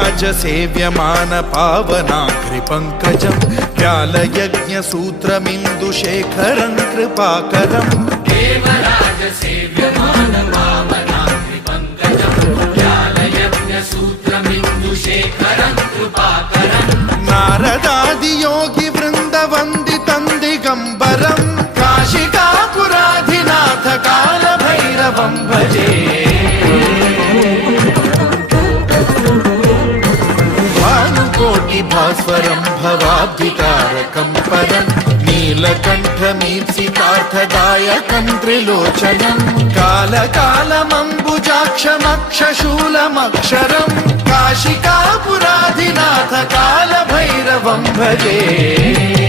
देवराजसेव्यमान पावनाग्रिपङ्कजं व्यालयज्ञसूत्रमिन्दुशेखरं कृपाकरं देवराजसेव्यमान पावनाग्रिपङ्कजं व्यालयज्ञसूत्रमिन्दुशेखरं कृपाकरं नारदादियोगिवृन्दवन्दितं दिगम्बरं काशिकापुराधिनाथ कालभैरवं भजे भास्वरं भवाब्धितारकं परं नीलकण्ठमीप्सितार्थदायकं त्रिलोचनं कालकालमम्बुजाक्षमक्षशूलमक्षरं काशिकापुराधिनाथ कालभैरवं भजे।